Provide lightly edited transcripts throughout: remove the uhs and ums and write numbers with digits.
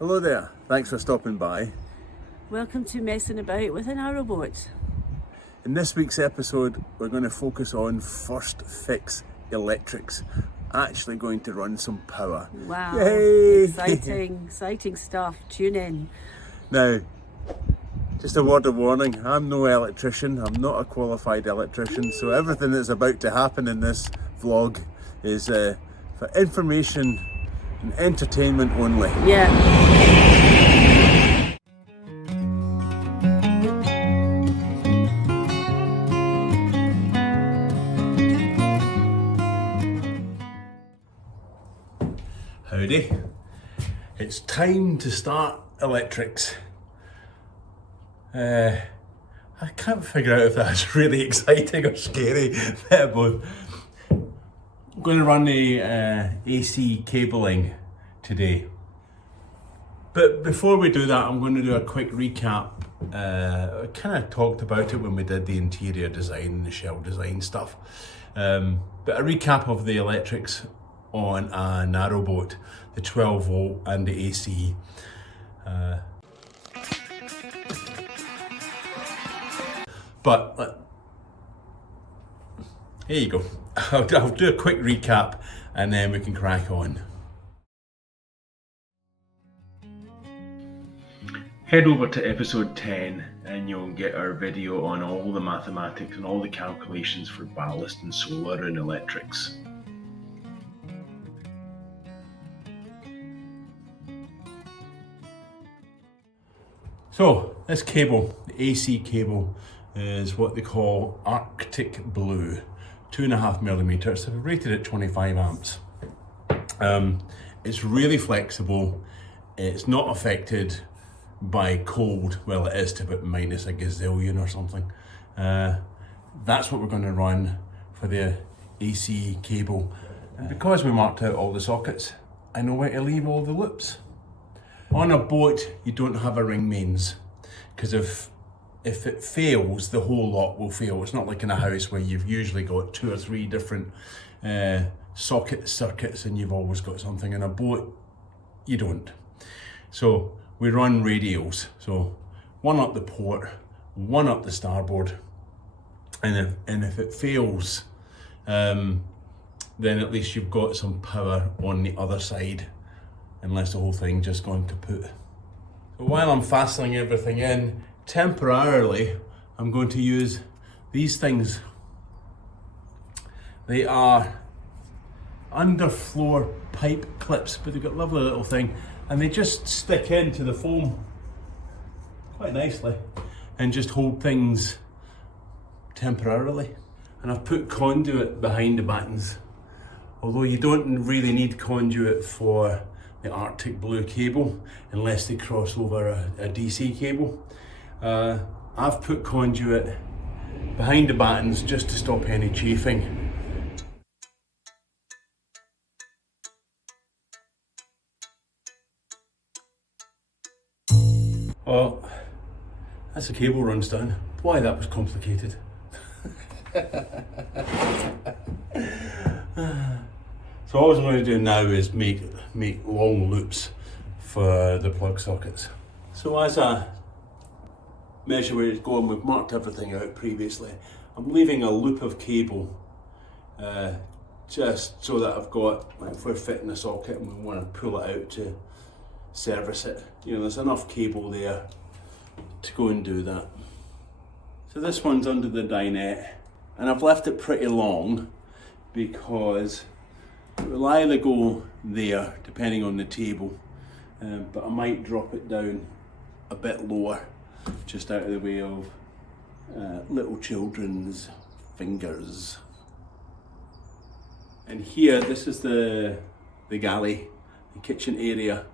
Hello there, thanks for stopping by. Welcome to Messing About with a Narrowboat. In this week's episode, we're going to focus on first fix electrics. Actually going to run some power. Wow, Yay! exciting stuff. Tune in. Now, just a word of warning, I'm no electrician, I'm not a qualified electrician, so everything that's about to happen in this vlog is for information and entertainment only. Yeah. Howdy. It's time to start electrics. I can't figure out if that's really exciting or scary. Bit of both. I'm going to run the AC cabling today. But before we do that, I'm going to do a quick recap. I kind of talked about it when we did the interior design and the shell design stuff. But a recap of the electrics on a Narrowboat, the 12 volt and the AC. But here you go. I'll do a quick recap and then we can crack on. Head over to episode 10 and you'll get our video on all the mathematics and all the calculations for ballast and solar and electrics. So this cable, the AC cable, is what they call Arctic Blue, 2.5 millimeters, so rated at 25 amps. It's really flexible, it's not affected by cold. Well, it is to about minus a gazillion or something. That's what we're going to run for the AC cable. And because we marked out all the sockets, I know where to leave all the loops. On a boat, you don't have a ring mains, because if it fails, the whole lot will fail. It's not like in a house where you've usually got 2 or 3 different socket circuits and you've always got something. In a boat, you don't. So we run radials. So one up the port, one up the starboard, and if it fails, then at least you've got some power on the other side, unless the whole thing just gone kaput. So while I'm fastening everything in, temporarily, I'm going to use these things. They are underfloor pipe clips, but they've got a lovely little thing, and they just stick into the foam quite nicely and just hold things temporarily. And I've put conduit behind the battens, although you don't really need conduit for the Arctic Blue cable unless they cross over a DC cable. I've put conduit behind the battens just to stop any chafing. Oh, that's the cable runs down. Boy, that was complicated. So all I'm going to do now is make long loops for the plug sockets. So as I measure where it's going, we've marked everything out previously. I'm leaving a loop of cable just so that I've got, like if we're fitting a socket and we want to pull it out to service it, you know, there's enough cable there to go and do that. So this one's under the dinette, and I've left it pretty long because it will either go there, depending on the table, but I might drop it down a bit lower, just out of the way of little children's fingers. And here, this is the galley, the kitchen area,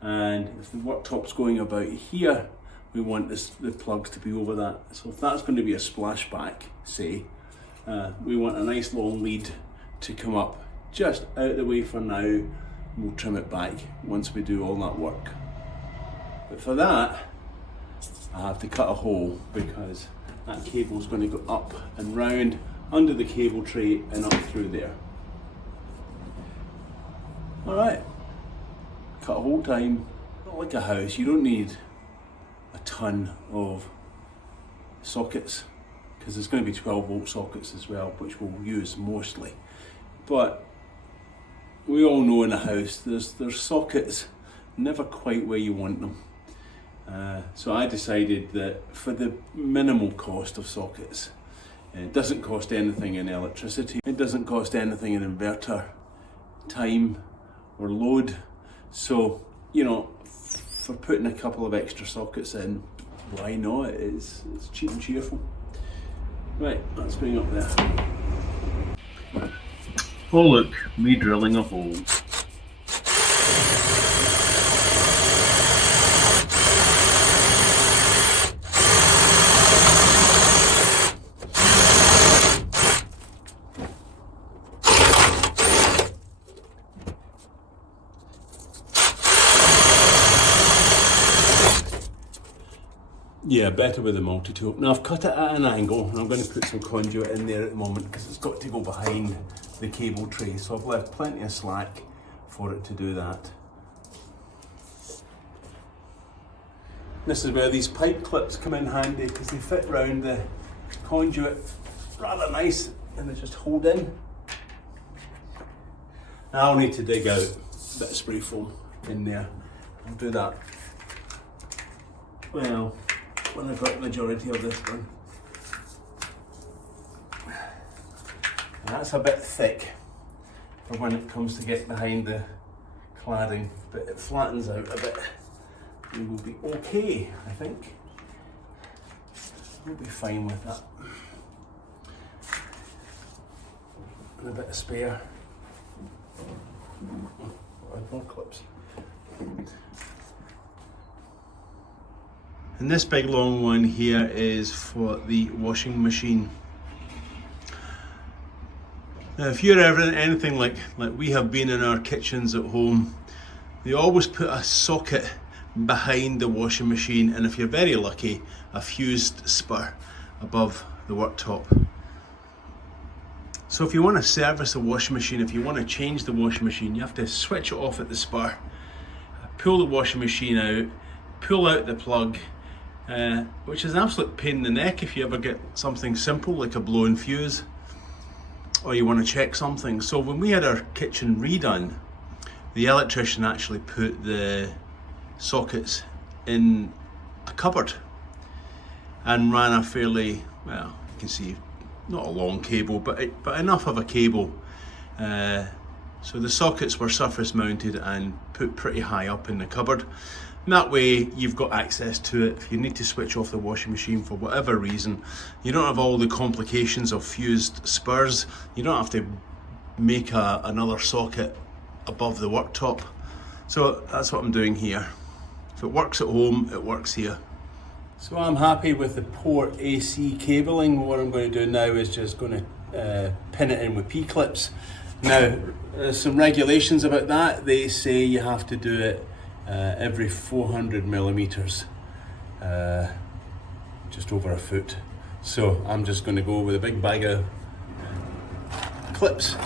and if the worktop's going about here, we want the plugs to be over that. So if that's going to be a splashback, say, we want a nice long lead to come up just out of the way for now. We'll trim it back once we do all that work. But for that, I have to cut a hole because that cable's going to go up and round under the cable tray and up through there. All right, cut hole time. Not like a house, you don't need a ton of sockets, because there's going to be 12 volt sockets as well, which we'll use mostly. But we all know in a house there's sockets never quite where you want them. So I decided that for the minimal cost of sockets, it doesn't cost anything in electricity, it doesn't cost anything in inverter time or load. So, you know, for putting a couple of extra sockets in, why not? It's cheap and cheerful. Right, let's bring up there. Oh look, me drilling a hole. Yeah, better with the multi-tool. Now I've cut it at an angle and I'm going to put some conduit in there at the moment because it's got to go behind the cable tray. So I've left plenty of slack for it to do that. This is where these pipe clips come in handy because they fit round the conduit rather nice and they just hold in. Now I'll need to dig out a bit of spray foam in there. I'll do that, well, when I've got the majority of this done. And that's a bit thick for when it comes to get behind the cladding, but it flattens out a bit. We will be okay, I think. We'll be fine with that. And a bit of spare. More clips. And this big long one here is for the washing machine. Now if you're ever anything like we have been in our kitchens at home, they always put a socket behind the washing machine, and if you're very lucky, a fused spur above the worktop. So if you want to service a washing machine, if you want to change the washing machine, you have to switch it off at the spur, pull the washing machine out, pull out the plug, which is an absolute pain in the neck if you ever get something simple like a blown fuse or you want to check something. So when we had our kitchen redone, the electrician actually put the sockets in a cupboard and ran a fairly, well, you can see, not a long cable, but enough of a cable. So the sockets were surface mounted and put pretty high up in the cupboard. And that way you've got access to it. If you need to switch off the washing machine for whatever reason, you don't have all the complications of fused spurs. You don't have to make another socket above the worktop. So that's what I'm doing here. If it works at home, it works here. So I'm happy with the port AC cabling. What I'm going to do now is just going to pin it in with P-clips. Now, there's some regulations about that. They say you have to do it every 400 millimeters, just over a foot. So I'm just going to go with a big bag of clips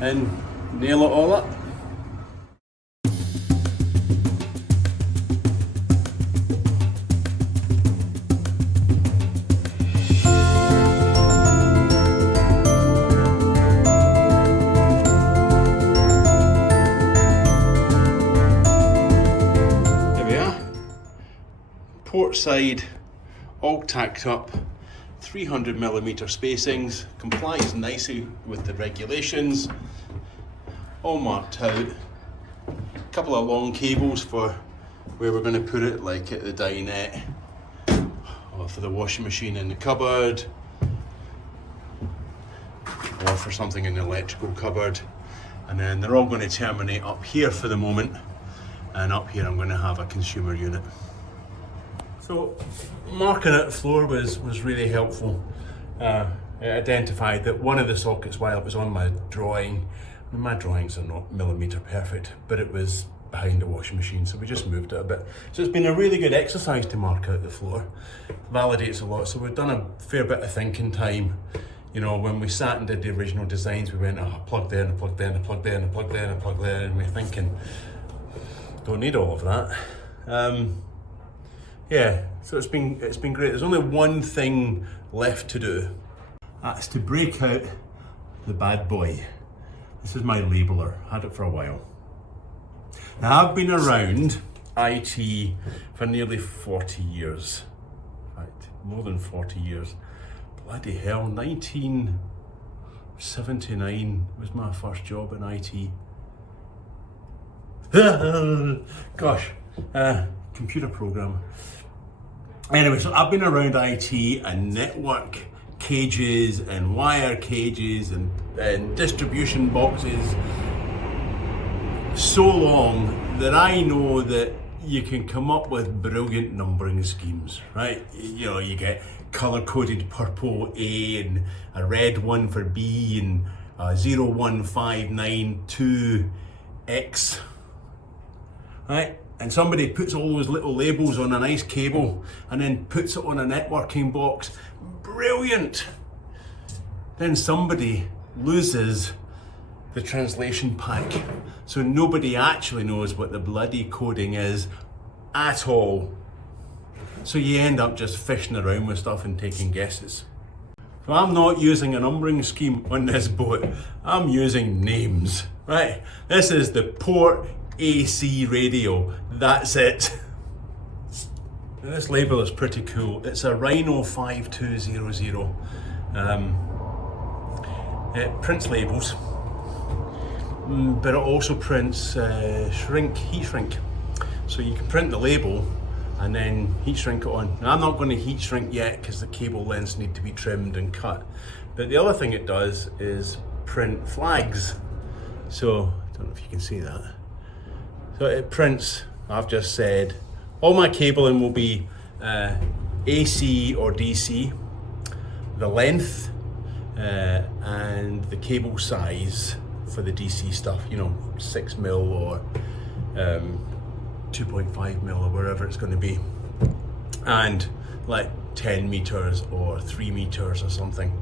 and nail it all up. Port side all tacked up, 300 millimeter spacings, complies nicely with the regulations, all marked out. A couple of long cables for where we're going to put it, like at the dinette, or for the washing machine in the cupboard, or for something in the electrical cupboard. And then they're all going to terminate up here for the moment, and up here I'm going to have a consumer unit. So marking out the floor was really helpful. It identified that one of the sockets, while it was on my drawing, my drawings are not millimetre perfect, but it was behind the washing machine, so we just moved it a bit. So it's been a really good exercise to mark out the floor. Validates a lot, so we've done a fair bit of thinking time. You know, when we sat and did the original designs, we went, oh, plug there, and plug there, and plug there, and plug there, and plug there, and we're thinking, don't need all of that. Yeah, so it's been great. There's only one thing left to do. That's to break out the bad boy. This is my labeler. Had it for a while. Now I've been around IT for nearly 40 years. In fact, more than 40 years. Bloody hell, 1979 was my first job in IT. Gosh, computer programmer. Anyway, so I've been around IT and network cages and wire cages and distribution boxes so long that I know that you can come up with brilliant numbering schemes, right? You know, you get color-coded purple A and a red one for B and 01592X, right? And somebody puts all those little labels on a nice cable and then puts it on a networking box. Brilliant! Then somebody loses the translation pack, so nobody actually knows what the bloody coding is at all. So you end up just fishing around with stuff and taking guesses. So I'm not using a numbering scheme on this boat, I'm using names, right? This is the port AC radio, that's it. Now this label is pretty cool. It's a Rhino 5200. It prints labels, but it also prints heat shrink. So you can print the label and then heat shrink it on. Now I'm not going to heat shrink yet because the cable lengths need to be trimmed and cut. But the other thing it does is print flags. So, I don't know if you can see that. So it prints, I've just said, all my cabling will be AC or DC, the length and the cable size for the DC stuff, you know, 6mm or 2.5mm or wherever it's going to be, and like 10 meters or 3 meters or something,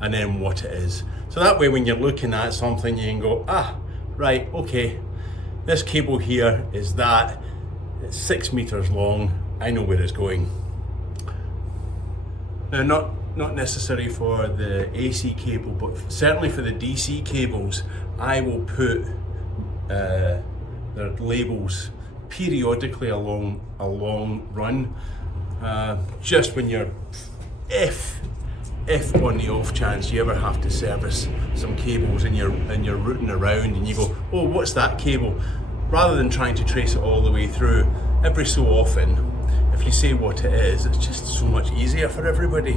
and then what it is. So that way when you're looking at something you can go, right, okay, this cable here is that, it's 6 meters long, I know where it's going. Now not necessary for the AC cable, but certainly for the DC cables, I will put their labels periodically along a long run, just when you're, if on the off chance you ever have to service some cables and you're routing around and you go, oh, what's that cable? Rather than trying to trace it all the way through, every so often, if you say what it is, it's just so much easier for everybody.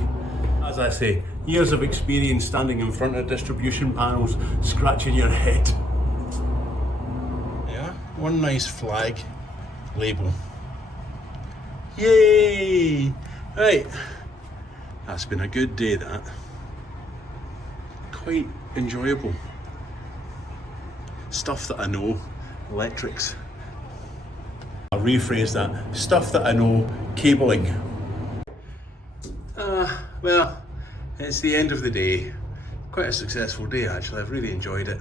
As I say, years of experience standing in front of distribution panels, scratching your head. Yeah, one nice flag label. Yay! Right, that's been a good day, that. Quite enjoyable. Stuff that I know, electrics. I'll rephrase that, stuff that I know, cabling. Well, it's the end of the day. Quite a successful day actually, I've really enjoyed it.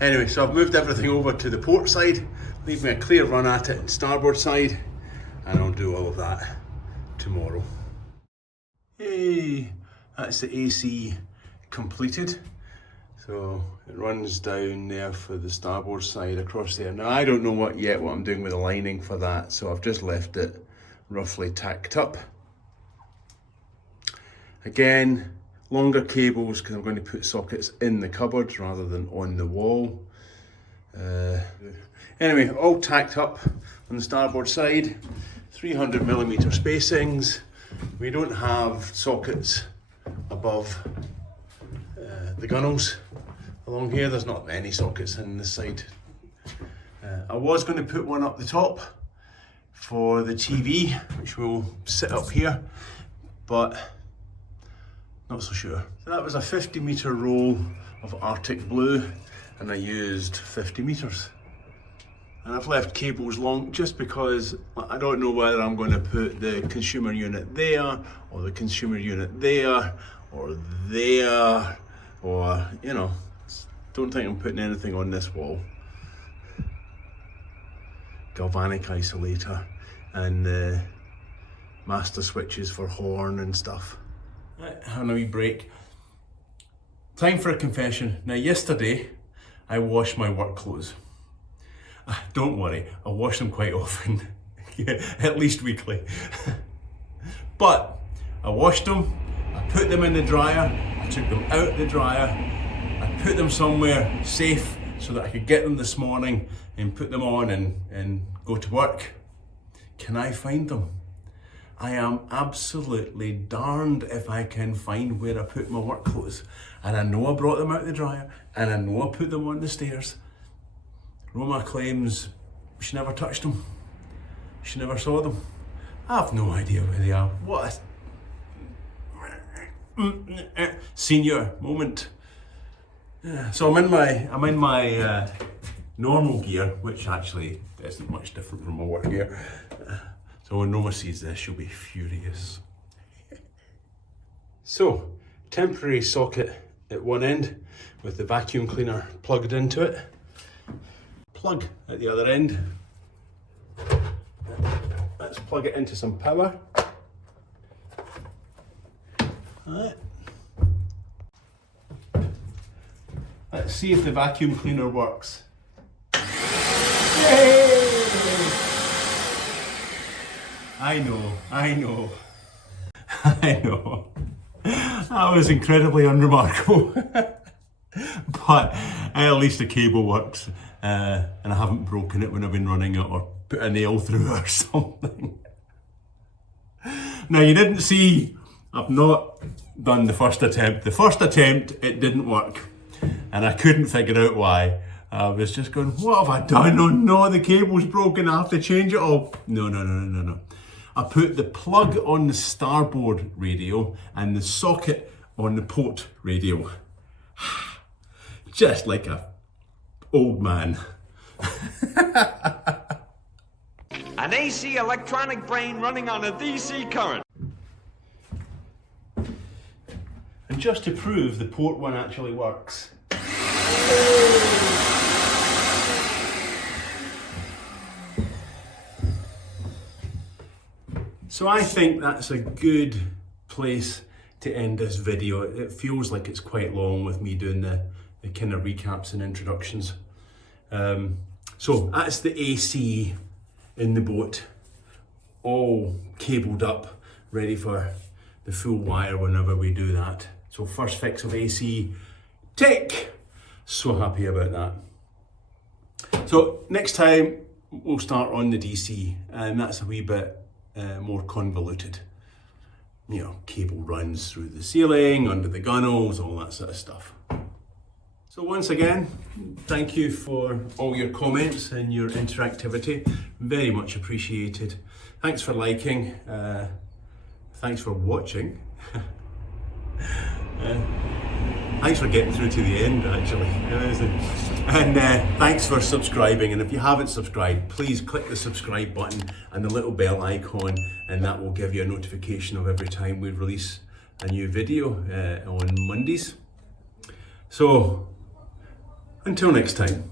Anyway, so I've moved everything over to the port side, leave me a clear run at it on starboard side, and I'll do all of that tomorrow. Hey, that's the AC completed. So it runs down there for the starboard side across there. Now I don't know what I'm doing with the lining for that, so I've just left it roughly tacked up. Again, longer cables because I'm going to put sockets in the cupboards rather than on the wall. Anyway, all tacked up on the starboard side, 300mm spacings. We don't have sockets above the gunnels. Along here there's not many sockets in this side. I was going to put one up the top for the TV, which will sit up here, but not so sure. So that was a 50-meter roll of Arctic blue, and I used 50 meters. And I've left cables long just because I don't know whether I'm going to put the consumer unit there, or the consumer unit there, or there, or, you know, don't think I'm putting anything on this wall. galvanic isolator and the master switches for horn and stuff. Right, having a wee break. Time for a confession. Now yesterday I washed my work clothes. Don't worry, I wash them quite often, at least weekly. But I washed them, I put them in the dryer, I took them out the dryer, I put them somewhere safe so that I could get them this morning and put them on and go to work. Can I find them? I am absolutely darned if I can find where I put my work clothes. And I know I brought them out the dryer, and I know I put them on the stairs. Roma claims she never touched them. She never saw them. I have no idea where they are. What a senior moment. So I'm in my normal gear, which actually isn't much different from my work gear. So when Roma sees this, she'll be furious. So, temporary socket at one end with the vacuum cleaner plugged into it. Plug at the other end. Let's plug it into some power. Alright. Let's see if the vacuum cleaner works. Yay! I know. That was incredibly unremarkable. But at least the cable works, and I haven't broken it when I've been running it or put a nail through it or something. Now you didn't see, I've not done the first attempt. The first attempt, it didn't work, and I couldn't figure out why. I was just going, what have I done? Oh no, the cable's broken, I have to change it all. No. I put the plug on the starboard radio and the socket on the port radio. Just like a old man. An AC electronic brain running on a DC current. And just to prove the port one actually works. So I think that's a good place to end this video. It feels like it's quite long with me doing the kind of recaps and introductions. So that's the AC in the boat, all cabled up, ready for the full wire whenever we do that. So first fix of AC, tick! So happy about that. So next time we'll start on the DC, and that's a wee bit more convoluted. You know, cable runs through the ceiling, under the gunnels, all that sort of stuff. So once again, thank you for all your comments and your interactivity. Very much appreciated. Thanks for liking. Thanks for watching. Thanks for getting through to the end, actually. And thanks for subscribing. And if you haven't subscribed, please click the subscribe button and the little bell icon, and that will give you a notification of every time we release a new video on Mondays. So, until next time.